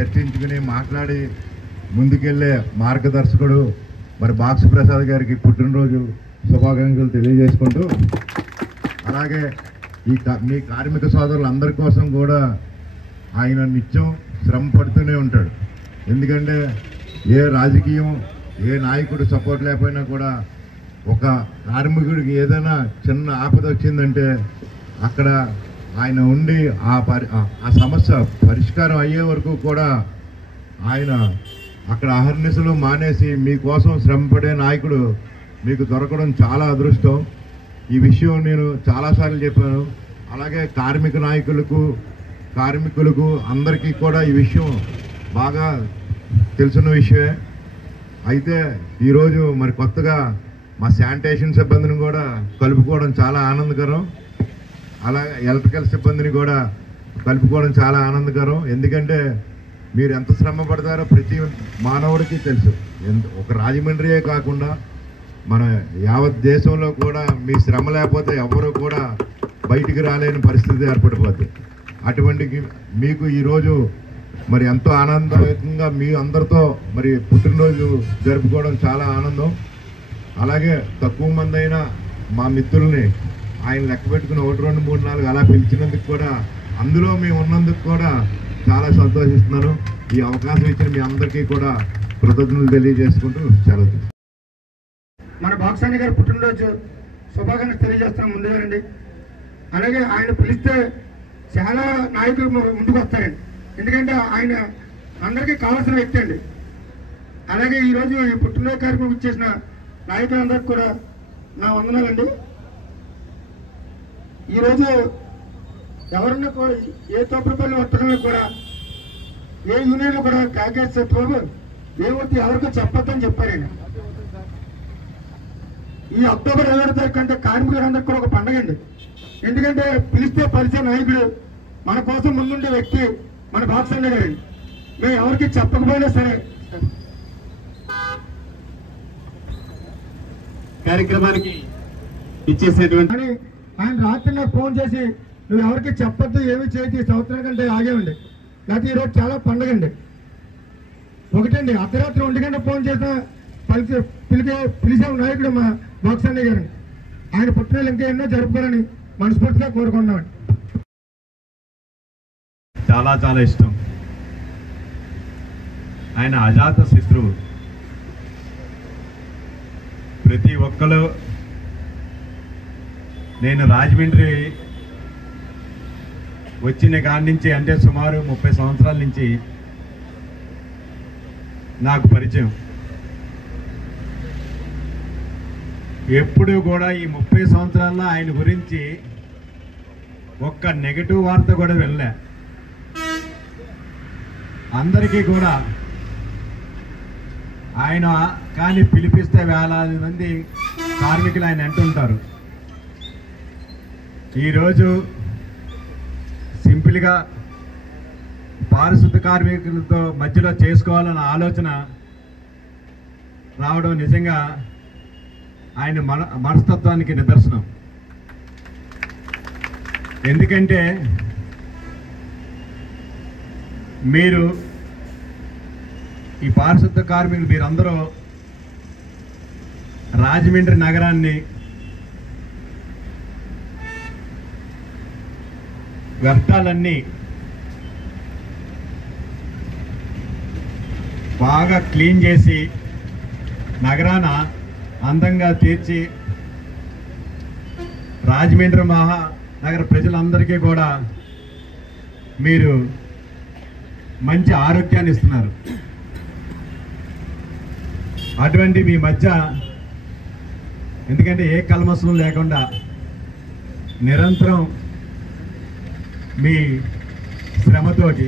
చర్చించుకుని మాట్లాడి ముందుకెళ్ళే మార్గదర్శకుడు మరి బాక్స్ ప్రసాద్ గారికి పుట్టినరోజు శుభాకాంక్షలు తెలియజేసుకుంటూ, అలాగే మీ కార్మిక సోదరులందరి కోసం కూడా ఆయన నిత్యం శ్రమ పడుతూనే ఉంటాడు. ఎందుకంటే ఏ రాజకీయం ఏ నాయకుడు సపోర్ట్ లేకపోయినా కూడా ఒక కార్మికుడికి ఏదైనా చిన్న ఆపద వచ్చిందంటే అక్కడ ఆయన ఉండి ఆ సమస్య పరిష్కారం అయ్యే వరకు కూడా ఆయన అక్కడ అహర్నిశలు మానేసి మీకోసం శ్రమపడే నాయకుడు మీకు దొరకడం చాలా అదృష్టం. ఈ విషయం నేను చాలాసార్లు చెప్పాను. అలాగే కార్మికులకు అందరికీ కూడా ఈ విషయం బాగా తెలిసిన విషయమే. అయితే ఈరోజు మరి కొత్తగా మా శానిటేషన్ సిబ్బందిని కూడా కలుపుకోవడం చాలా ఆనందకరం. అలాగే ఎలక్ట్రికల్ సిబ్బందిని కూడా కలుపుకోవడం చాలా ఆనందకరం. ఎందుకంటే మీరు ఎంత శ్రమ పడతారో ప్రతి మానవుడికి తెలుసు. ఒక రాజమండ్రియే కాకుండా మన యావత్ దేశంలో కూడా మీ శ్రమ లేకపోతే ఎవరు కూడా బయటికి రాలేని పరిస్థితి ఏర్పడిపోతుంది. అటువంటి మీకు ఈరోజు మరి ఎంతో ఆనందదాయకంగా మీ అందరితో మరి పుట్టినరోజు జరుపుకోవడం చాలా ఆనందం. అలాగే తక్కువ మంది అయినా మా మిత్రుల్ని ఆయన లెక్క పెట్టుకుని 1, 2, 3, 4 అలా పిలిచినందుకు కూడా, అందులో మేము ఉన్నందుకు కూడా చాలా సంతోషిస్తున్నాను. ఈ అవకాశం ఇచ్చిన మీ అందరికీ కూడా కృతజ్ఞతలు తెలియజేసుకుంటూ సెలవు. మన బాక్సాని గారు పుట్టినరోజు శుభాకాంక్షలు తెలియజేస్తున్నాం ముందుగానండి. అలాగే ఆయన పిలిస్తే చాలా నాయకులు ముందుకు వస్తారండి. ఎందుకంటే ఆయన అందరికీ కావాల్సిన వ్యక్తి అండి. అలాగే ఈరోజు ఈ పుట్టినరోజు కార్యక్రమం ఇచ్చేసిన నాయకులందరికీ కూడా నా వందనాలండి. ఈరోజు ఎవరన్నా కూడా ఏ తోపుడుపల్లి వర్తకంలో కూడా ఏ యూనియన్లో కూడా కాకేజ్ సత్యబాబు ఏమవుతుంది ఎవరికో చెప్పొద్దని చెప్పారండి. ఈ అక్టోబర్ 27వ తారీఖు అంటే కార్మికులందరికీ కూడా ఒక పండుగ అండి. ఎందుకంటే పిలిస్తే పరిచయ నాయకుడు మన కోసం ముందుండే వ్యక్తి మన బాక్సన్న గారండి. మేము ఎవరికి చెప్పకపోయినా సరే కార్యక్రమానికి ఇచ్చేసేటువంటి ఆయన రాత్రి నాకు ఫోన్ చేసి నువ్వు ఎవరికి చెప్పొద్దు, ఏమి చేయదు, ఈ సంవత్సరం కంటే ఆగేవండి. లేకపోతే ఈరోజు చాలా పండుగ అండి. ఒకటండి అర్ధరాత్రి 1 గంట ఫోన్ చేసిన పిలిచే నాయకుడు మా బాక్సన్న గారండి. ఆయన పుట్టినరోజు ఇంకా ఎన్నో జరుపుకోవాలని మనస్ఫూర్తిగా కోరుకున్నామండి. చాలా చాలా ఇష్టం. ఆయన అజాత శత్రువు. ప్రతి ఒక్కరు నేను రాజమండ్రి వచ్చిన కాడి నుంచి అంటే సుమారు 30 సంవత్సరాల నుంచి నాకు పరిచయం. ఎప్పుడు కూడా ఈ 30 సంవత్సరాల్లో ఆయన గురించి ఒక్క నెగటివ్ వార్త కూడా వెళ్ళలే. అందరికీ కూడా ఆయన కానీ పిలిపిస్తే వేలాది మంది కార్మికులు ఆయన అంటుంటారు. ఈరోజు సింపుల్గా పారిశుద్ధ కార్మికులతో మధ్యలో చేసుకోవాలన్న ఆలోచన రావడం నిజంగా ఆయన మనస్తత్వానికి నిదర్శనం. ఎందుకంటే మీరు ఈ పారిశుద్ధ కార్మికులు మీరందరూ రాజమండ్రి నగరాన్ని వ్యర్థాలన్నీ బాగా క్లీన్ చేసి నగరాన అందంగా తీర్చి రాజమండ్రి మహానగర ప్రజలందరికీ కూడా మీరు మంచి ఆరోగ్యాన్ని ఇస్తున్నారు. అటువంటి మీ మధ్య ఎందుకంటే ఏ కల్మషం లేకుండా నిరంతరం మీ శ్రమతోటి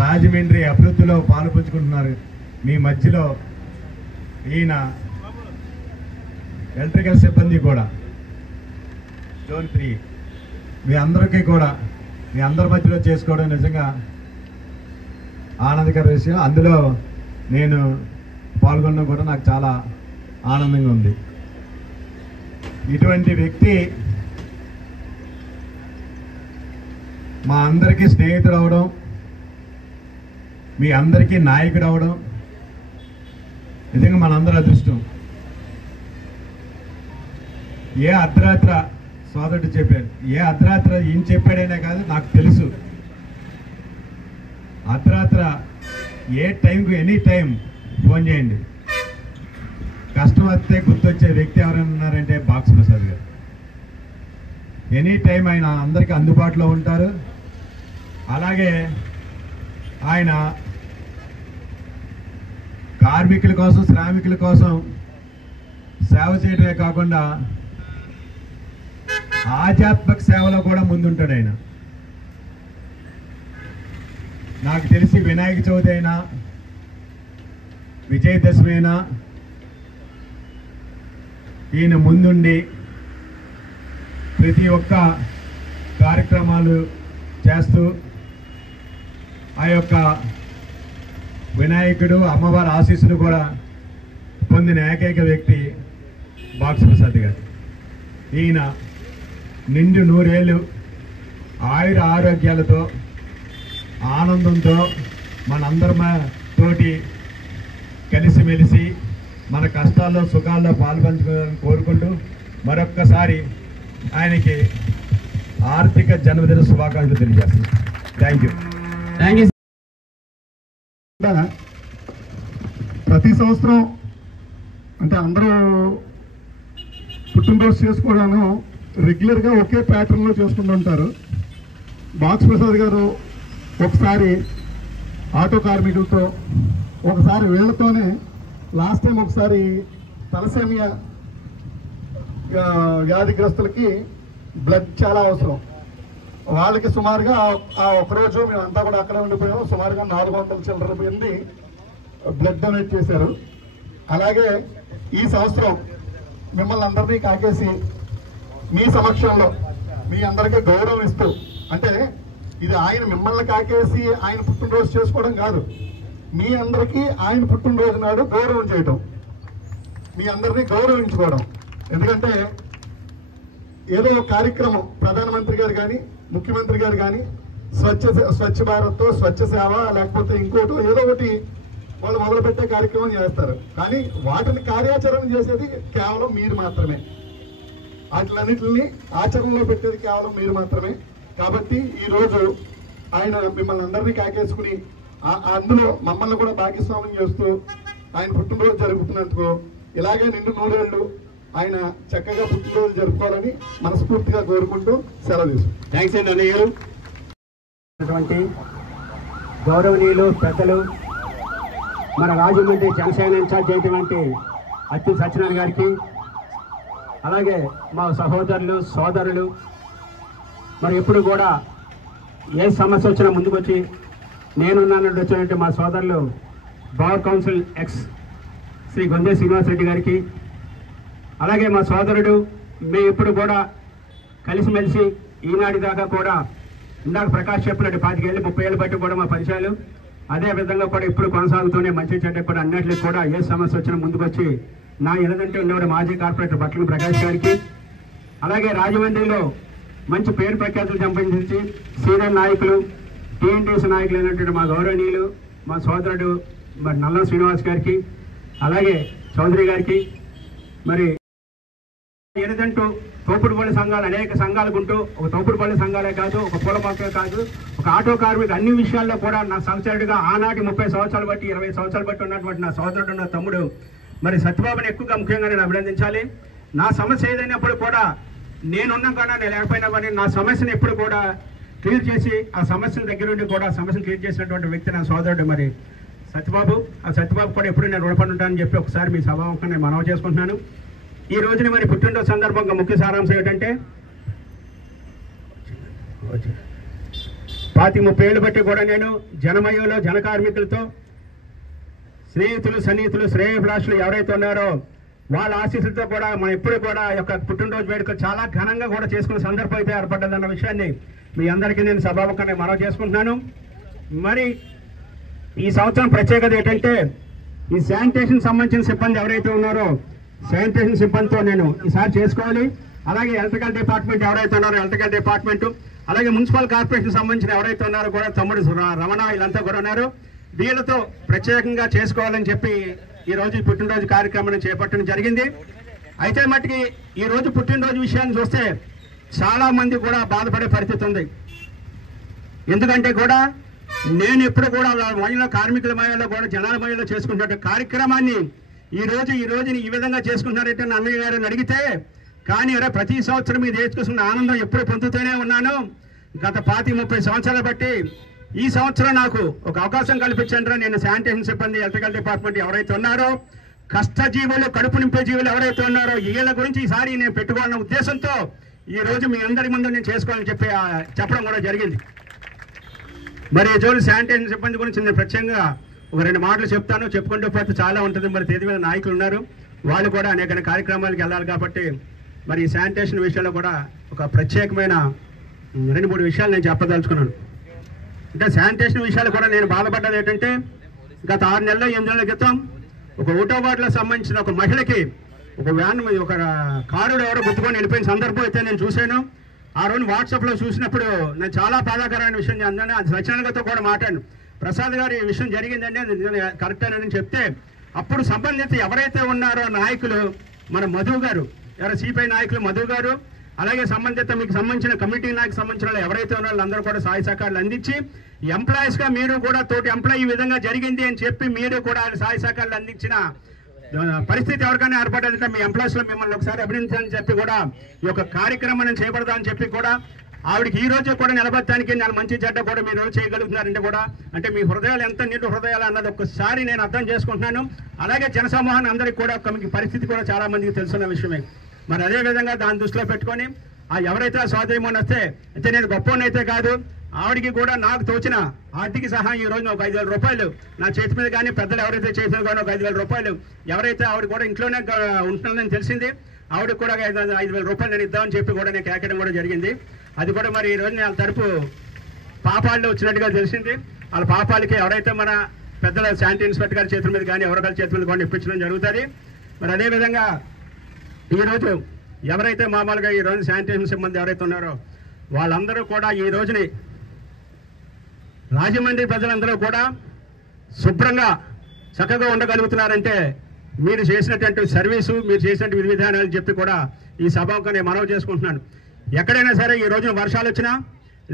రాజమండ్రి అభివృద్ధిలో పాలుపంచుకుంటున్నారు. మీ మధ్యలో ఈయన ఎలక్ట్రికల్ సిబ్బంది కూడా జోన్ 3 మీ అందరికీ కూడా మీ అందరి మధ్యలో చేసుకోవడం నిజంగా ఆనందకర విషయం. అందులో నేను పాల్గొనడం కూడా నాకు చాలా ఆనందంగా ఉంది. ఇటువంటి వ్యక్తి మా అందరికీ స్నేహితుడు అవడం మీ అందరికీ నాయకుడు అవడం నిజంగా మనందరి అదృష్టం. ఏ అర్ధరాత్ర సోదరుడు చెప్పారు, ఏ అర్ధరాత్ర ఏం చెప్పాడైనా కాదు, నాకు తెలుసు. అర్ధరాత్ర ఏ టైంకు ఎనీ టైం ఫోన్ చేయండి. కష్టం వస్తే గుర్తొచ్చే వ్యక్తి ఎవరైనా ఉన్నారంటే బాక్స్ ప్రసాద్ గారు. ఎనీ టైం ఆయన అందరికీ అందుబాటులో ఉంటారు. అలాగే ఆయన కార్మికుల కోసం, శ్రామికుల కోసం సేవ చేయడమే కాకుండా ఆధ్యాత్మిక సేవలో కూడా ముందుంటాడు ఆయన. నాకు తెలిసి వినాయక చవితి అయినా, విజయదశమి అయినా ఈయన ముందుండి ప్రతి ఒక్క కార్యక్రమాలు చేస్తూ ఆ యొక్క వినాయకుడు, అమ్మవారి ఆశీస్సులు కూడా పొందిన ఏకైక వ్యక్తి బాక్స్ ప్రసాద్ గారు. ఈయన నిండు 100 ఏళ్ళు ఆయుర ఆరోగ్యాలతో ఆనందంతో మనందరితోటి కలిసిమెలిసి మన కష్టాల్లో సుఖాల్లో పాల్పంచుకోవాలని కోరుకుంటూ మరొక్కసారి ఆయనకి ఆర్థిక జన్మదిన శుభాకాంక్షలు తెలియజేస్తున్నాను. Thank you. ప్రతి సంవత్సరం అంటే అందరూ పుట్టినరోజు చేసుకోవడాను రెగ్యులర్గా ఒకే ప్యాటర్న్లో చేసుకుంటూ ఉంటారు. బాక్స్ ప్రసాద్ గారు ఒకసారి ఆటో కార్మికులతో, ఒకసారి వీళ్ళతోనే, లాస్ట్ టైం ఒకసారి తలసేమియా వ్యాధిగ్రస్తులకి బ్లడ్ చాలా అవసరం. వాళ్ళకి సుమారుగా ఆ ఒకరోజు మేమంతా కూడా అక్కడే ఉండిపోయాం. సుమారుగా 400 చిల్లర మంది బ్లడ్ డొనేట్ చేశారు. అలాగే ఈ సంవత్సరం మిమ్మల్ని అందరినీ కాకేసి మీ సమక్షంలో మీ అందరికీ గౌరవం ఇస్తూ, అంటే ఇది ఆయన మిమ్మల్ని కాకేసి ఆయన పుట్టినరోజు చేసుకోవడం కాదు, మీ అందరికీ ఆయన పుట్టినరోజు నాడు గౌరవం చేయటం, మీ అందరినీ గౌరవించుకోవడం. ఎందుకంటే ఏదో ఒక కార్యక్రమం ప్రధానమంత్రి గారు కానీ, ముఖ్యమంత్రి గారు కానీ స్వచ్ఛ భారత్, స్వచ్ఛ సేవ, లేకపోతే ఇంకోటి ఏదో ఒకటి వాళ్ళు మొదలుపెట్టే కార్యక్రమం చేస్తారు. కానీ వాటిని కార్యాచరణ చేసేది కేవలం మీరు మాత్రమే. వాటిలన్నింటినీ ఆచరణలో పెట్టేది కేవలం మీరు మాత్రమే. కాబట్టి ఈరోజు ఆయన మిమ్మల్ని అందరినీ కాకేసుకుని అందులో మమ్మల్ని కూడా భాగస్వామ్యం చేస్తూ ఆయన పుట్టినరోజు జరుపుతున్నందుకు ఇలాగే నిండు 100 ఏళ్ళు ఆయన చక్కగా పుట్టినరోజు జరుపుకోవాలని మనస్ఫూర్తిగా కోరుకుంటూ సెలవు తీసుకుంటాం. థ్యాంక్స్ అండి అన్నయ్య గారు. గౌరవనీయులు పెద్దలు, మన రాజమండ్రి జనసేన ఇన్ఛార్జ్ అయినటువంటి అత్తి సత్యనారాయణ గారికి, అలాగే మా సహోదరులు సోదరులు, మరి ఎప్పుడు కూడా ఏ సమస్య వచ్చినా ముందుకొచ్చి నేనున్నానంటే వచ్చినట్టు మా సోదరులు power council ex Shri Gonde Srinivasareddy గారికి, అలాగే మా సోదరుడు మేము ఎప్పుడు కూడా కలిసిమెలిసి ఈనాటి దాకా కూడా ఇందాక ప్రకాష్ చెప్పినట్టు 25 ఏళ్ళు 30 ఏళ్ళు బట్టి కూడా మా పరిచయాలు అదే విధంగా కూడా ఇప్పుడు కొనసాగుతూనే మంచి చెడ్డ కూడా అన్నింటికి కూడా ఏ సమస్య వచ్చినా ముందుకొచ్చి నా ఎదురంటే ఉన్నవాడు మాజీ కార్పొరేటర్ బట్ల ప్రకాష్ గారికి, అలాగే రాజమండ్రిలో మంచి పేరు ప్రఖ్యాతులు సంపాదించి సీనియర్ నాయకులు, టీఎన్టీసీ నాయకులు అయినటువంటి మా గౌరవనీయులు మా సోదరుడు మరి నల్లం శ్రీనివాస్ గారికి, అలాగే చౌదరి గారికి, మరి ఏదంటూ తోపుడుపల్లి సంఘాలు అనేక సంఘాలు ఉంటూ ఒక తోపుడుపల్లి సంఘాలే కాదు, ఒక పూల మొక్క కాదు, ఒక ఆటో కార్మిక అన్ని విషయాల్లో కూడా నా సహచరుడిగా ఆనాటి 30 సంవత్సరాలు బట్టి 20 సంవత్సరాలు బట్టి ఉన్నటువంటి నా సోదరుడు నా తమ్ముడు మరి సత్యబాబుని ఎక్కువగా ముఖ్యంగా నేను అభినందించాలి. నా సమస్య ఏదైనప్పుడు కూడా నేనున్నా కూడా నేను లేకపోయినా కానీ నా సమస్యను ఎప్పుడు కూడా క్లియర్ చేసి ఆ సమస్యల దగ్గర నుండి కూడా సమస్యను క్లియర్ చేసినటువంటి వ్యక్తి నా సోదరుడు మరి సత్యబాబు. ఆ సత్యబాబు కూడా ఎప్పుడు నేను రుణపడి ఉంటానని చెప్పి ఒకసారి మీ సభాముఖంగా నేను మనవి చేసుకుంటున్నాను. ఈ రోజున మరి పుట్టినరోజు సందర్భంగా ముఖ్య సారాంశం ఏంటంటే 25-30 ఏళ్ళు బట్టి కూడా నేను జనమయంలో జన కార్మికులతో స్నేహితులు సన్నిహితులు శ్రేయభిలాషులు ఎవరైతే ఉన్నారో వాళ్ళ ఆశీస్సులతో కూడా మనం ఎప్పుడు కూడా యొక్క పుట్టినరోజు వేడుక చాలా ఘనంగా కూడా చేసుకునే సందర్భం అయితే ఏర్పడ్డదన్న విషయాన్ని మీ అందరికీ నేను సభాముఖంగా మనవి చేసుకుంటున్నాను. మరి ఈ సంవత్సరం ప్రత్యేకత ఏంటంటే ఈ శానిటేషన్ సంబంధించిన సిబ్బంది ఎవరైతే ఉన్నారో శానిటేషన్ సిబ్బందితో నేను ఈసారి చేసుకోవాలి. అలాగే ఎలక్ట్రికల్ డిపార్ట్మెంట్ ఎవరైతే ఉన్నారో ఎలక్ట్రికల్ డిపార్ట్మెంట్, అలాగే మున్సిపల్ కార్పొరేషన్ సంబంధించిన ఎవరైతే ఉన్నారో కూడా తమ్ముడు రమణ వీళ్ళంతా కూడా ఉన్నారు. వీళ్ళతో ప్రత్యేకంగా చేసుకోవాలని చెప్పి ఈరోజు ఈ పుట్టినరోజు కార్యక్రమాన్ని చేపట్టడం జరిగింది. అయితే మట్టుకి ఈరోజు పుట్టినరోజు విషయాన్ని చూస్తే చాలామంది కూడా బాధపడే పరిస్థితి ఉంది. ఎందుకంటే కూడా నేను ఎప్పుడు కూడా మహిళ కార్మికుల మహిళలో కూడా జనాల మహిళలో చేసుకుంటున్న కార్యక్రమాన్ని ఈ రోజుని ఈ విధంగా చేసుకుంటున్నారంటే నా అన్నయ్య గారిని అడిగితే, కానీ అరే ప్రతి సంవత్సరం మీరు చేసుకున్న ఆనందం ఎప్పుడు పొందుతూనే ఉన్నాను. గత 25-30 సంవత్సరాలు బట్టి ఈ సంవత్సరం నాకు ఒక అవకాశం కల్పించండి. నేను శానిటేషన్ సిబ్బంది, ఎలక్ట్రికల్ డిపార్ట్మెంట్ ఎవరైతే ఉన్నారో, కష్టజీవులు, కడుపు నింపే జీవులు ఎవరైతే ఉన్నారో వీళ్ళ గురించి ఈసారి నేను పెట్టుకోవాలన్న ఉద్దేశంతో ఈ రోజు మీ అందరి ముందు నేను చేసుకోవాలని చెప్పడం కూడా జరిగింది. మరి ఈ రోజు శానిటేషన్ సిబ్బంది గురించి నేను ప్రత్యేకంగా ఒక 2 మాటలు చెప్తాను. చెప్పుకుంటూ పోతే చాలా ఉంటుంది. మరి తేదీ మీద నాయకులు ఉన్నారు, వాళ్ళు కూడా అనేక కార్యక్రమాలకు వెళ్ళాలి కాబట్టి మరి ఈ శానిటేషన్ విషయంలో కూడా ఒక ప్రత్యేకమైన 2-3 విషయాలు నేను చెప్పదలుచుకున్నాను. అంటే శానిటేషన్ విషయాలు కూడా నేను బాధపడ్డది ఏంటంటే, గత 6 నెలల 8 నెలల క్రితం ఒక ఊటోబాటులో సంబంధించిన ఒక మహిళకి ఒక వ్యాన్, ఒక కారు ఎవరో గుర్తుకొని వెళ్ళిపోయిన సందర్భం అయితే నేను చూశాను. ఆ రోజు వాట్సాప్లో చూసినప్పుడు నేను చాలా బాధాకరమైన విషయం అందని అది సత్యనారాయణతో కూడా మాట్లాడాను. ప్రసాద్ గారు ఈ విషయం జరిగిందండి, కరెక్ట్ అని చెప్తే అప్పుడు సంబంధిత ఎవరైతే ఉన్నారో నాయకులు, మన మధు గారు, ఎవరో సిపిఐ నాయకులు మధు గారు, అలాగే సంబంధిత మీకు సంబంధించిన కమిటీ నాయకు సంబంధించిన ఎవరైతే ఉన్నారో వాళ్ళందరూ కూడా సహాయ సహకారాలు అందించి ఎంప్లాయీస్గా మీరు కూడా తోటి ఎంప్లాయీ ఈ విధంగా జరిగింది అని చెప్పి మీరు కూడా సహాయ సహకారాలు అందించిన పరిస్థితి ఎవరికైనా ఏర్పడాలంటే మీ ఎంప్లాయీస్లో మిమ్మల్ని ఒకసారి అభినందించాలని చెప్పి కూడా ఈ యొక్క కార్యక్రమాన్ని చేపడదామని చెప్పి కూడా ఆవిడకి ఈ రోజు కూడా నిలబడటానికి నేను మంచి చెడ్డ కూడా మీరు చేయగలుగుతున్నారంటే కూడా అంటే మీ హృదయాలు ఎంత నిండు హృదయాలు అన్నది ఒక్కసారి నేను అర్థం చేసుకుంటున్నాను. అలాగే జనసమూహాన్ని అందరికీ కూడా మీకు పరిస్థితి కూడా చాలా మందికి తెలుసున్న విషయమే. మరి అదేవిధంగా దాన్ని దృష్టిలో పెట్టుకొని ఎవరైతే ఆ సోదరిమని వస్తే అయితే నేను గొప్పనైతే కాదు, ఆవిడికి కూడా నాకు తోచిన ఆర్థిక సహాయం ఈ రోజున ఒక 5,000 రూపాయలు నా చేతి మీద కానీ పెద్దలు ఎవరైతే చేసిన కానీ ఒక 5,000 రూపాయలు ఎవరైతే ఆవిడ కూడా ఇంట్లోనే ఉంటుందని తెలిసింది ఆవిడకి కూడా 5,000 రూపాయలు నేను ఇద్దామని చెప్పి కూడా నేను కేకడం కూడా జరిగింది. అది కూడా మరి ఈ రోజు వాళ్ళ తరపు పాపాల్లో వచ్చినట్టుగా తెలిసింది. వాళ్ళ పాపాలకి ఎవరైతే మన పెద్దల శానిటరీ ఇన్స్పెక్టర్ గారి చేతుల మీద కానీ ఎవరికాల చేతుల మీద కానీ ఇప్పించడం జరుగుతుంది. మరి అదేవిధంగా ఈరోజు ఎవరైతే మామూలుగా ఈ రోజు శానిటేషన్ సిబ్బంది ఎవరైతే ఉన్నారో వాళ్ళందరూ కూడా ఈ రోజుని రాజమండ్రి ప్రజలందరూ కూడా శుభ్రంగా చక్కగా ఉండగలుగుతున్నారంటే మీరు చేసినటువంటి సర్వీసు, మీరు చేసినటువంటి విధి విధానాలు చెప్పి కూడా ఈ సభకు నేను మనవి చేసుకుంటున్నాను. ఎక్కడైనా సరే ఈ రోజున వర్షాలు వచ్చినా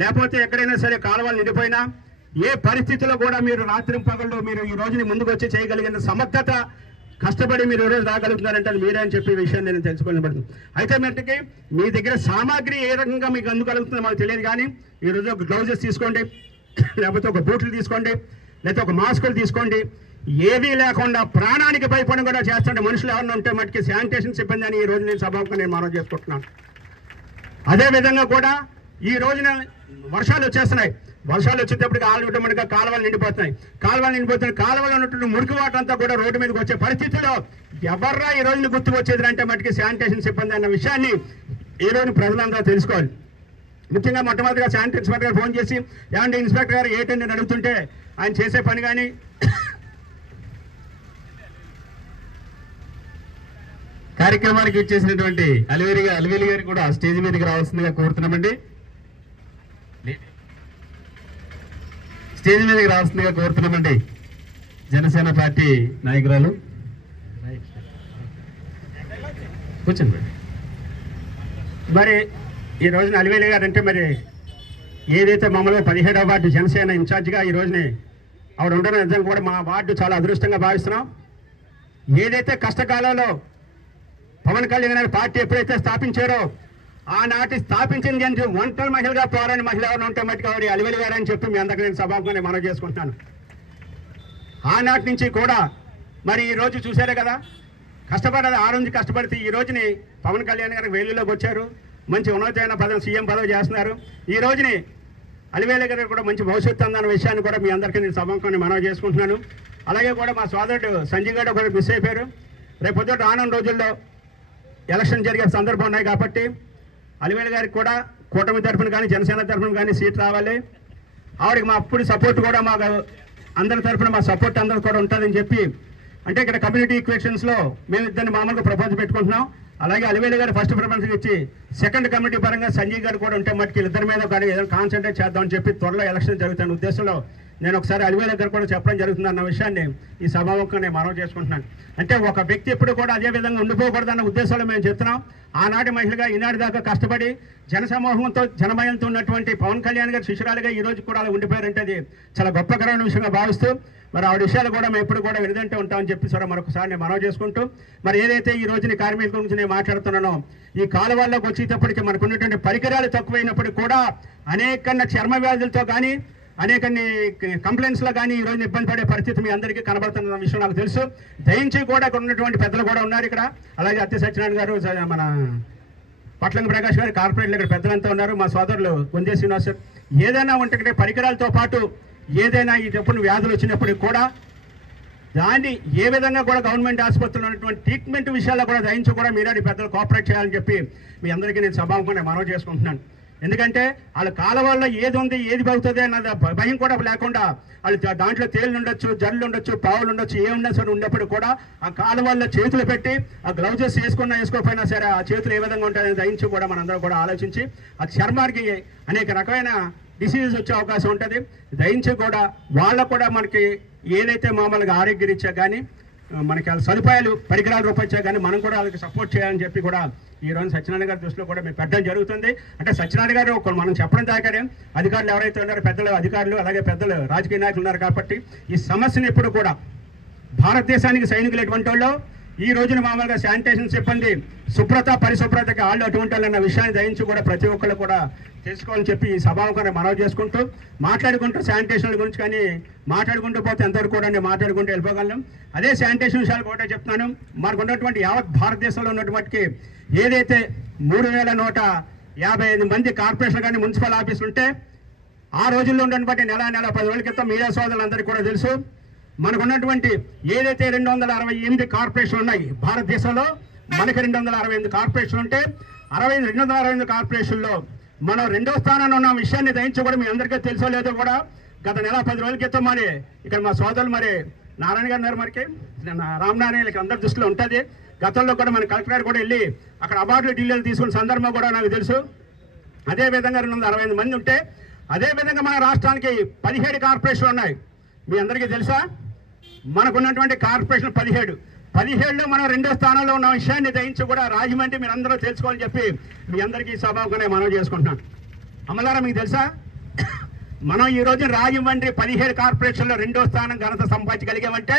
లేకపోతే ఎక్కడైనా సరే కాలువలు నిండిపోయినా ఏ పరిస్థితుల్లో కూడా మీరు రాత్రి పగళ్ళు మీరు ఈ రోజుని ముందుకు వచ్చి చేయగలిగిన సమర్థత కష్టపడి మీరు ఈరోజు రాగలుగుతున్నారంటే అది మీరే అని చెప్పే విషయాన్ని నేను తెలుసుకోబడుతుంది. అయితే మటుకి మీ దగ్గర సామాగ్రి ఏ రకంగా మీకు అందుకలుగుతుందో మాకు తెలియదు, కానీ ఈరోజు ఒక గ్లౌజెస్ తీసుకోండి, లేకపోతే ఒక బూట్లు తీసుకోండి, లేకపోతే ఒక మాస్కులు తీసుకోండి. ఏవీ లేకుండా ప్రాణానికి భయపడి కూడా చేస్తుంటే మనుషులు ఎవరైనా ఉంటే మటుకి శానిటేషన్ సిబ్బంది అని ఈ రోజు నేను సభకు నేను మనవి చేసుకుంటున్నాను. అదేవిధంగా కూడా ఈ రోజున వర్షాలు వచ్చేస్తున్నాయి. వర్షాలు వచ్చేటప్పటికి ఆటోమేటిక్గా కాలువలు నిండిపోతున్నాయి. కాలువలో ఉన్నటువంటి మురికి వాటర్ అంతా కూడా రోడ్డు మీదకి వచ్చే పరిస్థితిలో ఎవర్రా ఈ రోజున గుర్తుకు వచ్చేది అంటే మటుకి శానిటేషన్ సిబ్బంది అన్న విషయాన్ని ఈ రోజు ప్రజలందరూ తెలుసుకోవాలి. ముఖ్యంగా మొట్టమొదటిగా శానిటరీ ఇన్స్పెక్టర్ గారు ఫోన్ చేసి ఏమంటే ఇన్స్పెక్టర్ గారు ఏంటని నేను అడుగుతుంటే ఆయన చేసే పని కానీ కార్యక్రమానికి ఇచ్చేసినటువంటి అలివేలి గారు కూడా స్టేజ్ మీదకి రావాల్సిందిగా కోరుతున్నామండి. స్టేజ్ మీదకి రావాల్సిందిగా కోరుతున్నామండి జనసేన పార్టీ నాయకురాలు. కూర్చోండి. మరి ఈ రోజున అలివేలి గారు అంటే మరి ఏదైతే మమ్మల్ని 17వ వార్డు జనసేన ఇన్ఛార్జిగా ఈ రోజుని ఆవిడ ఉండడం నిజంగా కూడా మా వార్డు చాలా అదృష్టంగా భావిస్తున్నాం. ఏదైతే కష్టకాలంలో పవన్ కళ్యాణ్ గారి పార్టీ ఎప్పుడైతే స్థాపించారో ఆనాటి స్థాపించింది అని ఒంటరి మహిళగా పోరాని మహిళ ఎవరు ఉంటే మట్టుకు ఆవిడ అలివేలి గారు అని చెప్పి మీ అందరికీ నేను సభాముఖంగా మనవి చేసుకుంటున్నాను. ఆనాటి నుంచి కూడా మరి ఈ రోజు చూసారే కదా కష్టపడేది ఆ రోజు కష్టపడితే ఈ రోజుని పవన్ కళ్యాణ్ గారికి వేలులోకి వచ్చారు, మంచి ఉన్నతమైన పదవి సీఎం పదవి చేస్తున్నారు. ఈ రోజుని అలివేలి గారు కూడా మంచి భవిష్యత్తు ఉందన్న విషయాన్ని కూడా మీ అందరికీ నేను సభాముఖంగా మనవి చేసుకుంటున్నాను. అలాగే కూడా మా సోదరుడు సంజయ్ గారు ఒకటి మిస్ అయిపోయారు. రేపు పొద్దుట రానున్న రోజుల్లో ఎలక్షన్ జరిగే సందర్భం ఉన్నాయి కాబట్టి అలివేలి గారికి కూడా కూటమి తరఫున కానీ జనసేన తరఫున కానీ సీట్ రావాలి. ఆవిడకి మా అప్పుడు సపోర్ట్ కూడా మాకు అందరి తరఫున మా సపోర్ట్ అందరూ కూడా ఉంటుందని చెప్పి అంటే ఇక్కడ కమ్యూనిటీ ఈక్వేషన్స్లో మేము ఇద్దరిని మామూలుగా ప్రపోజల్ పెట్టుకుంటున్నాం. అలాగే అలివేలి గారు ఫస్ట్ ప్రిఫరెన్స్ ఇచ్చి సెకండ్ కమిటీ పరంగా సంజయ్ గారు కూడా ఉంటే మటుకు ఇద్దరి మీద కానీ ఏదైనా కాన్సన్ట్రేట్ చేద్దామని చెప్పి త్వరలో ఎలక్షన్ జరుగుతున్న ఉద్దేశంలో నేను ఒకసారి అలివేలు దగ్గర కూడా చెప్పడం జరుగుతుంది అన్న విషయాన్ని ఈ సభాముఖంగా నేను మనవి చేసుకుంటున్నాను. అంటే ఒక వ్యక్తి ఎప్పుడు కూడా అదే విధంగా ఉండిపోకూడదన్న ఉద్దేశంలో మేము చెప్తున్నాం. ఆనాటి మహిళగా ఈనాటి దాకా కష్టపడి జనసమూహంతో జనమయంతో ఉన్నటువంటి పవన్ కళ్యాణ్ గారి శిష్యురాలుగా ఈ రోజు కూడా అలా ఉండిపోయారంటే అది చాలా గొప్పకరమైన విషయంగా భావిస్తూ మరి ఆ విషయాలు కూడా మేము ఎప్పుడు కూడా వినదంటే ఉంటామని చెప్పి సరే మరొకసారి నేను మనవి చేసుకుంటూ మరి ఏదైతే ఈ రోజుని కార్మికుల గురించి నేను మాట్లాడుతున్నానో ఈ కాలువల్లోకి వచ్చేటప్పటికి మనకు ఉన్నటువంటి పరికరాలు తక్కువైనప్పటికీ కూడా అనేక చర్మ వ్యాధులతో కానీ అనేక కంప్లైంట్స్లో కానీ ఈ రోజు ఇబ్బంది పడే పరిస్థితి మీ అందరికీ కనబడుతున్న విషయం నాకు తెలుసు. దయించి కూడా ఇక్కడ ఉన్నటువంటి పెద్దలు కూడా ఉన్నారు ఇక్కడ. అలాగే అత్తి సత్యనారాయణ గారు, మన పట్లంగి ప్రకాష్ గారు, కార్పొరేట్లు ఇక్కడ పెద్దలంతా ఉన్నారు, మా సోదరులు గుంజే శ్రీనివాస్. ఏదైనా ఉంటే పరికరాలతో పాటు ఏదైనా ఈ తప్పుడు వ్యాధులు వచ్చినప్పటికి కూడా దాన్ని ఏ విధంగా కూడా గవర్నమెంట్ ఆసుపత్రిలో ఉన్నటువంటి ట్రీట్మెంట్ విషయాల్లో కూడా దయించి కూడా మీరాడి పెద్దలు కోఆపరేట్ చేయాలని చెప్పి మీ అందరికీ నేను సభాముఖంగా మనవి చేసుకుంటున్నాను. ఎందుకంటే వాళ్ళ కాలువల్లో ఏది ఉంది ఏది అవుతుంది అన్నది భయం కూడా లేకుండా వాళ్ళు దాంట్లో తేళ్ళు ఉండొచ్చు, జల్లు ఉండొచ్చు, పావులు ఉండొచ్చు, ఏ ఉన్నా సరే ఉన్నప్పుడు కూడా ఆ కాలువల్లో చేతులు పెట్టి ఆ గ్లౌజెస్ వేసుకోకపోయినా సరే ఆ చేతులు ఏ విధంగా ఉంటాయని దయించి కూడా మనందరం కూడా ఆలోచించి ఆ చర్మానికి అనేక రకమైన డిసీజెస్ వచ్చే అవకాశం ఉంటుంది. దయించి కూడా వాళ్ళకు కూడా మనకి ఏదైతే మామూలుగా ఆరోగ్యరీత్యా కానీ మనకి వాళ్ళ సదుపాయాలు పరికరాల రూపాయలు కానీ మనం కూడా వాళ్ళకి సపోర్ట్ చేయాలని చెప్పి కూడా ఈ రోజు సత్యనారాయణ గారి దృష్టిలో కూడా మేము పెట్టడం జరుగుతుంది. అంటే సత్యనారాయణ గారు మనం చెప్పడం దాకానే అధికారులు ఎవరైతే ఉన్నారో పెద్దలు అధికారులు అలాగే పెద్దలు రాజకీయ నాయకులు ఉన్నారు కాబట్టి ఈ సమస్యను ఎప్పుడు కూడా భారతదేశానికి సైనికులు ఎటువంటి వాళ్ళు ఈ రోజున మామూలుగా శానిటేషన్ సిబ్బంది శుభ్రత పరిశుభ్రతకి వాళ్ళు అటువంటి వాళ్ళు అన్న విషయాన్ని దయించి కూడా ప్రతి ఒక్కళ్ళు కూడా తెలుసుకోవాలని చెప్పి ఈ సభాముఖంగా మనవి చేసుకుంటూ మాట్లాడుకుంటూ శానిటేషన్ గురించి కానీ మాట్లాడుకుంటూ పోతే ఎంతవరకు కూడా మాట్లాడుకుంటూ వెళ్ళిపోగలం. అదే శానిటేషన్ విషయాలు కూడా చెప్తున్నాను. మనకు ఉన్నటువంటి యావత్ భారతదేశంలో ఉన్నటువంటి ఏదైతే 3155 మంది కార్పొరేషన్ కానీ మున్సిపల్ ఆఫీసులు ఉంటే ఆ రోజుల్లో ఉన్నటువంటి నెల 10 రోజుల క్రితం మీడియా సోదరులందరికీ కూడా తెలుసు మనకు ఉన్నటువంటి ఏదైతే 268 కార్పొరేషన్లు ఉన్నాయి భారతదేశంలో మనకి 268 కార్పొరేషన్లు ఉంటే 268 కార్పొరేషన్లో మనం 2వ స్థానంలో ఉన్న విషయాన్ని దయించి కూడా మీ అందరికీ తెలుసో లేదో కూడా గత నెల 10 రోజుల క్రితం మరి ఇక్కడ మా సోదరులు మరి నారాయణ గారు ఉన్నారు, మనకి రామనారాయణకి అందరి దృష్టిలో ఉంటుంది. గతంలో కూడా మన కలెక్టర్ కూడా వెళ్ళి అక్కడ అవార్డులు ఢిల్లీలు తీసుకున్న సందర్భం కూడా నాకు తెలుసు. అదేవిధంగా 265 మంది ఉంటే అదేవిధంగా మన రాష్ట్రానికి 17 కార్పొరేషన్లు ఉన్నాయి. మీ అందరికీ తెలుసా మనకున్నటువంటి కార్పొరేషన్ 17లో మనం 2వ స్థానంలో ఉన్న విషయాన్ని దయించి కూడా రాజమండ్రి మీరు అందరూ తెలుసుకోవాలని చెప్పి మీ అందరికీ సభాముఖంగా మనవి చేసుకుంటున్నాను. అమలారా మీకు తెలుసా మనం ఈ రోజు రాజమండ్రి 17 కార్పొరేషన్లో 2వ స్థానం ఘనత సంపాదించగలిగామంటే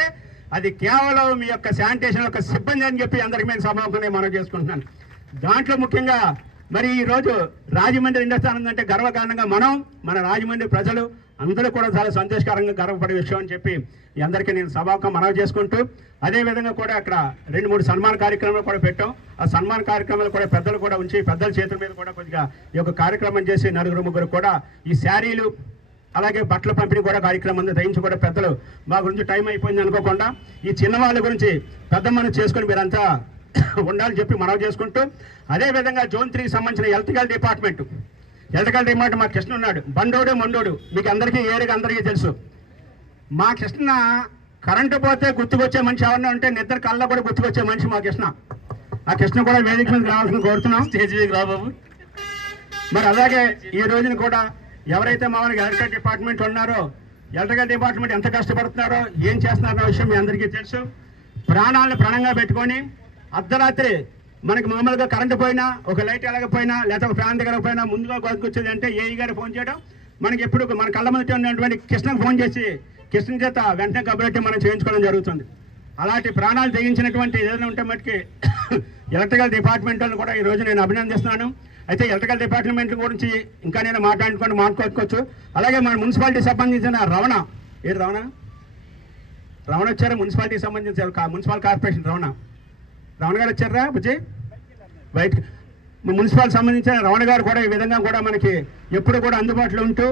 అది కేవలం మీ యొక్క శానిటేషన్ యొక్క సిబ్బంది అని చెప్పి అందరికీ నేను సభాముఖంగా మనవి చేసుకుంటున్నాను. దాంట్లో ముఖ్యంగా మరి ఈ రోజు రాజమండ్రి 2వ స్థానం అంటే గర్వకారణంగా మన రాజమండ్రి ప్రజలు అందరూ కూడా చాలా సంతోషకరంగా గర్వపడే విషయం అని చెప్పి ఈ అందరికీ నేను సభాముఖంగా మనవి చేసుకుంటూ అదేవిధంగా కూడా అక్కడ 2-3 సన్మాన కార్యక్రమాలు కూడా పెట్టాం. ఆ సన్మాన కార్యక్రమాలు కూడా పెద్దలు కూడా ఉంచి పెద్దల చేతుల మీద కూడా కొద్దిగా ఈ యొక్క కార్యక్రమం చేసి 4-3 కూడా ఈ శారీలు అలాగే బట్టల పంపిణీ కూడా కార్యక్రమం దయించి కూడా పెద్దలు మా గురించి టైం అయిపోయింది అనుకోకుండా ఈ చిన్నవాళ్ళ గురించి పెద్ద మనం చేసుకుని మీరంతా ఉండాలని చెప్పి మనవి చేసుకుంటూ అదేవిధంగా జోన్ 3కి సంబంధించిన ఎలక్ట్రికల్ డిపార్ట్మెంట్ మా కృష్ణ ఉన్నాడు, బండోడు మండోడు మీకు అందరికీ ఏరిగా అందరికీ తెలుసు. మా కృష్ణ కరెంటు పోతే గుర్తుకొచ్చే మనిషి ఎవరన్నా ఉంటే నిద్ర కళ్ళ కూడా గుర్తుకొచ్చే మనిషి మా కృష్ణ. ఆ కృష్ణ కూడా వేదిక మీద రావాల్సిన కోరుతున్నాం, స్టేజ్ మీద రాబాబు. మరి అలాగే ఈ రోజున కూడా ఎవరైతే మామూలుగా ఎలక్ట్రికల్ డిపార్ట్మెంట్ ఉన్నారో ఎలక్ట్రికల్ డిపార్ట్మెంట్ ఎంత కష్టపడుతున్నారో ఏం చేస్తున్నారో విషయం మీ అందరికీ తెలుసు. ప్రాణాలను ప్రాణంగా పెట్టుకొని అర్ధరాత్రి మనకి మామూలుగా కరెంటు పోయినా ఒక లైట్ ఎలగపోయినా లేదా ఒక ఫ్యాన్ దగ్గర పోయినా ముందుగా వచ్చేది అంటే ఏఈ గారు ఫోన్ చేయడం మనకి ఎప్పుడు మన కళ్ళ ముందు ఉన్నటువంటి కృష్ణకు ఫోన్ చేసి కృష్ణ చేత వెంటనే కబట్టి మనం చేయించుకోవడం జరుగుతుంది. అలాంటి ప్రాణాలు తెగించినటువంటి ఏదైనా ఉంటే మటుకి ఎలక్ట్రికల్ డిపార్ట్మెంట్ వాళ్ళు కూడా ఈ రోజు నేను అభినందిస్తున్నాను. అయితే ఎలక్ట్రికల్ డిపార్ట్మెంట్ గురించి ఇంకా నేను మాట్లాడుకోవచ్చు. అలాగే మన మున్సిపాలిటీకి సంబంధించిన రమణ వచ్చారు, మున్సిపాలిటీకి సంబంధించిన మున్సిపల్ కార్పొరేషన్ రమణ గారు వచ్చారా బుజ్జి బయట మున్సిపల్ సంబంధించిన రమణ గారు కూడా ఈ విధంగా కూడా మనకి ఎప్పుడు కూడా అందుబాటులో ఉంటూ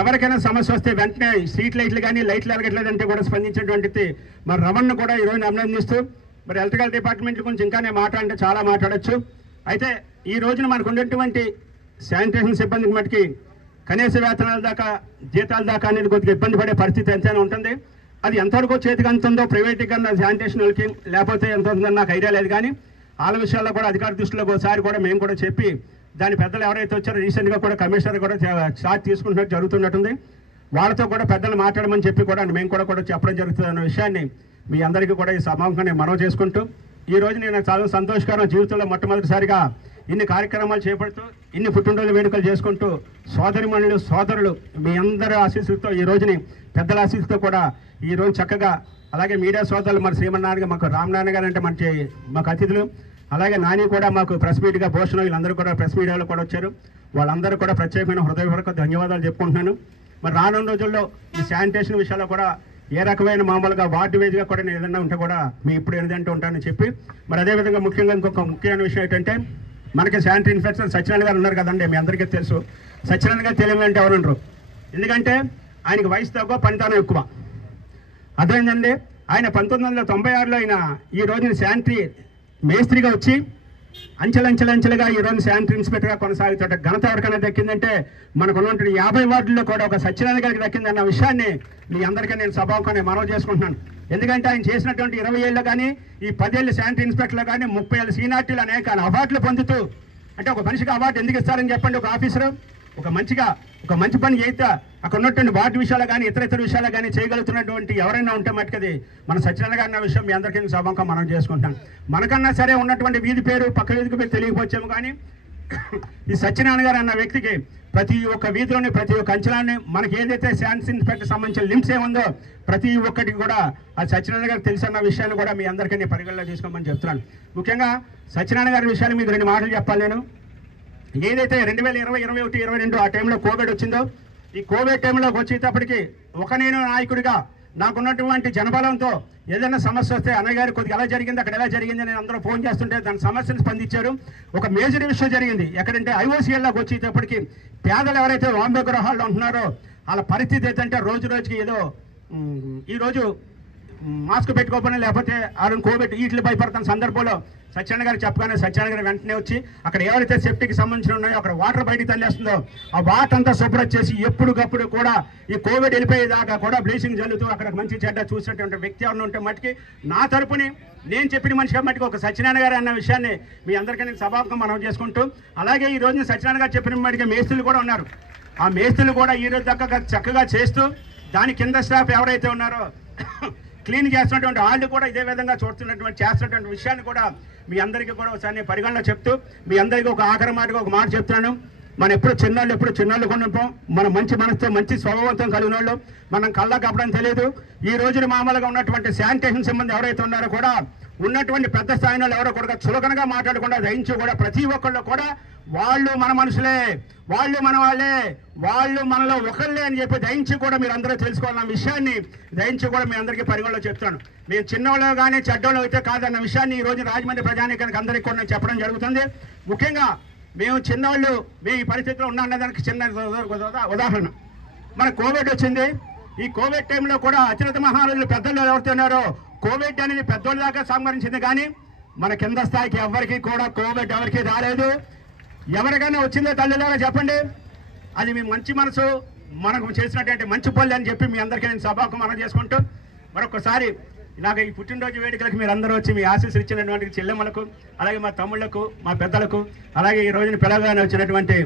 ఎవరికైనా సమస్య వస్తే వెంటనే స్ట్రీట్ లైట్లు కానీ లైట్లు ఎలగట్లేదంటే కూడా స్పందించినటువంటి మరి రమణను కూడా ఈరోజు అభినందిస్తూ మరి ఎలక్ట్రికల్ డిపార్ట్మెంట్ గురించి ఇంకా నేను మాట్లాడితే చాలా మాట్లాడచ్చు. అయితే ఈ రోజున మనకు ఉన్నటువంటి శానిటేషన్ సిబ్బందికి మటుకి కనీస వేతనాల దాకా జీతాల దాకా అనేది కొద్దిగా ఇబ్బంది పడే పరిస్థితి ఎంతైనా ఉంటుంది. అది ఎంతవరకు చేతికి అందుతుందో ప్రైవేట్గా శానిటేషన్ వాళ్ళకి లేకపోతే ఎంత ఉంటుందో నాకు ఐడియా లేదు. కానీ వాళ్ళ విషయాల్లో కూడా అధికార దృష్టిలో ఒకసారి కూడా మేము కూడా చెప్పి దాని పెద్దలు ఎవరైతే వచ్చారో రీసెంట్గా కూడా కమిషనర్ కూడా చార్జ్ తీసుకుంటున్నట్టు జరుగుతున్నట్టుంది. వాళ్ళతో కూడా పెద్దలు మాట్లాడమని చెప్పి కూడా మేము కూడా చెప్పడం జరుగుతుంది అన్న విషయాన్ని మీ అందరికీ కూడా ఈ సమావేశాన్ని మనవి చేసుకుంటూ ఈ రోజు నేను చాలా సంతోషకరం, జీవితంలో మొట్టమొదటిసారిగా ఇన్ని కార్యక్రమాలు చేపడుతూ ఇన్ని పుట్టినరోజు వేడుకలు చేసుకుంటూ సోదరిమణులు సోదరులు మీ అందరి ఆశీస్సులతో ఈ రోజుని పెద్దల ఆశీస్సుతో కూడా ఈ రోజు చక్కగా, అలాగే మీడియా సోదరులు మరి శ్రీమన్నారాయణ మాకు రామనారాయణ గారు అంటే మాకు అతిథులు, అలాగే నాని కూడా మాకు ప్రెస్ మీట్గా భూషణం వీళ్ళందరూ కూడా ప్రెస్ మీడియాలో కూడా వచ్చారు. వాళ్ళందరూ కూడా ప్రత్యేకమైన హృదయపూర్వక ధన్యవాదాలు చెప్పుకుంటున్నాను. మరి రానున్న రోజుల్లో ఈ శానిటేషన్ విషయాల్లో కూడా ఏ రకమైన మామూలుగా వార్డు వేజ్గా కూడా నేను ఏదైనా ఉంటే కూడా మీ ఇప్పుడు ఏదంటూ ఉంటానని చెప్పి, మరి అదేవిధంగా ముఖ్యంగా ఇంకొక ముఖ్యమైన విషయం ఏంటంటే మనకి శానిటరీ ఇన్స్పెక్టర్ సత్యనారాయణ గారు ఉన్నారు కదండి, మీ అందరికీ తెలుసు. సత్యనారాయణ గారు తెలియదంటే ఎవరుంటారు, ఎందుకంటే ఆయనకి వయసు తక్కువ, పనితనం ఎక్కువ. అదేంటండి ఆయన 1996లో ఆయన ఈ రోజున శానిటరీ మేస్త్రిగా వచ్చి అంచెలంచెలుగా ఈ రోజు శానిటరీ ఇన్స్పెక్టర్గా కొనసాగుతుంటే ఘనత ఎవరికైనా దక్కిందంటే మనకు ఉన్నటువంటి 50 వార్డుల్లో కూడా ఒక సత్యనారాయణ గారికి దక్కిందన్న విషయాన్ని మీ అందరికీ నేను సభాముఖంగా మనవి చేసుకుంటున్నాను. ఎందుకంటే ఆయన చేసినటువంటి 20 ఏళ్ళు కానీ ఈ 10 ఏళ్ళు శానిటరీ ఇన్స్పెక్టర్లు కానీ 30 ఏళ్ళు సీనియారిటీలు అనేక అవార్డులు పొందుతూ, అంటే ఒక మనిషికి అవార్డు ఎందుకు ఇస్తారని చెప్పండి, ఒక ఆఫీసరు ఒక మంచి పని చేస్తే అక్కడ ఉన్నటువంటి వార్డు విషయాలు కానీ ఇతర విషయాలు కానీ చేయగలుగుతున్నటువంటి ఎవరైనా ఉంటే మట్టుకది మన సత్యనారాయణ గారి అన్న విషయం మీ అందరికీ సభాముఖంగా మనం చేసుకుంటాం. మనకన్నా సరే ఉన్నటువంటి వీధి పేరు పక్క వీధికి పేరు తెలియకపోవచ్చాము, కానీ ఈ సత్యనారాయణ గారు అన్న వ్యక్తికి ప్రతి ఒక్క వీధిలోని ప్రతి ఒక్క అంచనాన్ని మనకి ఏదైతే శానిటరీ ఇన్స్పెక్టర్ సంబంధించిన లిమిట్స్ ఏముందో ప్రతి ఒక్కటి కూడా ఆ సత్యనారాయణ గారికి తెలుసన్న విషయాన్ని కూడా మీ అందరికీ నేను పరిగణలో తీసుకోమని చెప్తున్నాను. ముఖ్యంగా సత్యనారాయణ గారి విషయాలు మీకు 2 మాటలు చెప్పాలి. నేను ఏదైతే 2020, 21, 22 ఆ టైంలో కోవిడ్ వచ్చిందో, ఈ కోవిడ్ టైంలోకి వచ్చేటప్పటికి నేను నాయకుడిగా నాకున్నటువంటి జనబలంతో ఏదైనా సమస్య వస్తే అన్నయ్య గారు కొద్దిగా ఎలా జరిగింది అక్కడ ఎలా జరిగింది నేను అందరూ ఫోన్ చేస్తుంటే దాని సమస్యను స్పందించారు. ఒక మేజర్ విషయం జరిగింది ఎక్కడంటే ఐఓసీఎల్లోకి వచ్చేటప్పటికి పేదలు ఎవరైతే వాంబే గృహాల్లో ఉంటున్నారో వాళ్ళ పరిస్థితి ఏంటంటే రోజుకి ఏదో ఈరోజు మాస్క్ పెట్టుకోకపోయినా లేకపోతే కోవిడ్ వీటిని భయపడుతున్న సందర్భంలో సత్యనారాయణ గారు చెప్పగానే సత్యనారాయణ గారు వెంటనే వచ్చి అక్కడ ఎవరైతే సేఫ్టీకి సంబంధించిన ఉన్నాయో అక్కడ వాటర్ బయటికి తల్లేస్తుందో ఆ వాటర్ అంతా శుభ్రం చేసి ఎప్పటికప్పుడు కూడా ఈ కోవిడ్ వెళ్ళిపోయేదాకా కూడా బ్లీచింగ్ జల్లుతూ అక్కడ మంచి చెడ్డ చూసినటువంటి వ్యక్తి ఎవరిని ఉంటే మట్టికి నా తరపుని నేను చెప్పిన మనిషిగా మట్టికి ఒక సత్యనారాయణ గారు అన్న విషయాన్ని మీ అందరికీ నేను సభాముఖంగా మనం చేసుకుంటూ, అలాగే ఈ రోజున సత్యనారాయణ గారు చెప్పిన మట్టికి మేస్త్రులు కూడా ఉన్నారు. ఆ మేస్త్రులు కూడా ఈ రోజు దాకా చక్కగా చేస్తూ దాని కింద స్టాఫ్ ఎవరైతే ఉన్నారో క్లీన్ చేస్తున్నటువంటి వాళ్ళు కూడా ఇదే విధంగా చేస్తున్నటువంటి విషయాన్ని కూడా మీ అందరికీ కూడా ఒకసారి పరిగణలో చెప్తూ మీ అందరికీ ఒక ఆఖరి మాటగా ఒక మాట చెప్తున్నాను. మనం ఎప్పుడు చిన్నాళ్ళు కొనుంటాం. మనం మంచి మనసుతో మంచి స్వభావంతో కలిగిన వాళ్ళు మనం కళ్ళ కప్పడం తెలియదు. ఈ రోజున మామూలుగా ఉన్నటువంటి శానిటేషన్ సిబ్బంది ఎవరైతే ఉన్నారో కూడా ఉన్నటువంటి పెద్ద స్థాయిలో ఎవరో కూడా చులకనగా మాట్లాడకుండా దయించి కూడా ప్రతి ఒక్కళ్ళు కూడా వాళ్ళు మన మనుషులే, వాళ్ళు మన వాళ్ళే, వాళ్ళు మనలో ఒకళ్ళే అని చెప్పి దయించి కూడా మీరు అందరూ తెలుసుకోవాలన్న విషయాన్ని దయించి కూడా మీ అందరికీ పరిగణలో చెప్తాను. మేము చిన్నవాళ్ళు కానీ చెడ్డవాళ్ళు అయితే కాదన్న విషయాన్ని ఈ రోజు రాజమండ్రి ప్రజానీకానికి అందరికీ కూడా నేను చెప్పడం జరుగుతుంది. ముఖ్యంగా మేము చిన్నవాళ్ళు మేము ఈ పరిస్థితిలో ఉన్నాం దానికి చిన్న ఉదాహరణ, మన కోవిడ్ వచ్చింది. ఈ కోవిడ్ టైంలో కూడా అత్యున్నత మహారాజులు పెద్దలు ఎవరైతే ఉన్నారో కోవిడ్ అనేది పెద్దోళ్ళ దాకా సంహరించింది, కానీ మన కింద స్థాయికి ఎవరికి కూడా కోవిడ్ ఎవరికి రాలేదు. ఎవరికైనా వచ్చిందో తల్లిలాగా చెప్పండి, అది మీ మంచి మనసు మనకు చేసినటువంటి మంచి పనులు అని చెప్పి మీ అందరికీ నేను సభకు మనం చేసుకుంటూ మరొకసారి ఇలాగ ఈ పుట్టినరోజు వేడుకలకు మీరు అందరూ వచ్చి మీ ఆశీస్సులు ఇచ్చినటువంటి చెల్లెమ్మలకు, అలాగే మా తమ్ముళ్లకు, మా పెద్దలకు, అలాగే ఈ రోజున పిల్లగానే వచ్చినటువంటి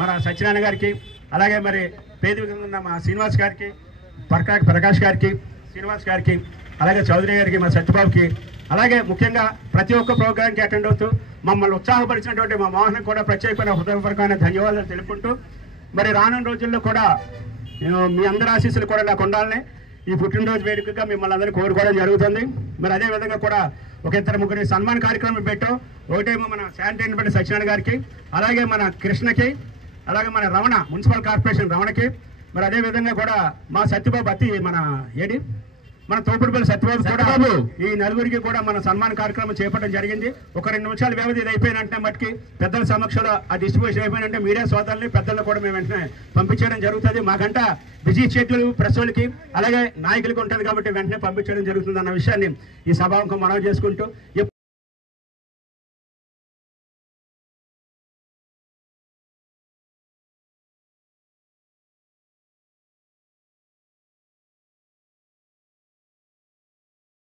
మన సత్యనారాయణ గారికి, అలాగే మరి పేదరికంగా ఉన్న మా శ్రీనివాస్ గారికి, ప్రకాష్ గారికి, శ్రీనివాస్ గారికి, అలాగే చౌదరి గారికి, మా సత్యబాబుకి, అలాగే ముఖ్యంగా ప్రతి ఒక్క ప్రోగ్రాంకి అటెండ్ అవుతూ మమ్మల్ని ఉత్సాహపరిచినటువంటి మా మోహన్ కూడా ప్రత్యేకమైన హృదయపూర్వకమైన ధన్యవాదాలు తెలుపుకుంటూ, మరి రానున్న రోజుల్లో కూడా మీ అందరి ఆశీస్సులు కూడా నాకు ఉండాలని ఈ పుట్టినరోజు వేడుకగా మిమ్మల్ని అందరినీ కోరుకోవడం జరుగుతుంది. మరి అదేవిధంగా కూడా ఒక 2-3 సన్మాన కార్యక్రమం పెట్టాం. ఒకటేమో మన శానిటరీ ఇన్స్పెక్టర్ సత్యనారాయణ గారికి, అలాగే మన కృష్ణకి, అలాగే మన రమణ మున్సిపల్ కార్పొరేషన్ రమణకి, మరి అదేవిధంగా కూడా మా సత్యబాబు మన తోపుడుపల్లి సత్యబాబు కూడా ఈ నలుగురికి కూడా మన సన్మాన కార్యక్రమం చేపట్టడం జరిగింది. ఒక 2 నిమిషాల వ్యవధి ఇది అయిపోయినంటే మట్టుకి పెద్దల సమక్షంలో ఆ డిస్ట్రిబ్యూషన్ అయిపోయినంటే మీడియా సోదరుల్ని పెద్దలను కూడా మేము వెంటనే పంపించడం జరుగుతుంది. మాకంట బిజీ షెడ్యూల్ ప్రెస్ వాళ్ళకి అలాగే నాయకులకి ఉంటుంది కాబట్టి వెంటనే పంపించడం జరుగుతుంది అన్న విషయాన్ని ఈ సభాముఖం మనవి చేసుకుంటూ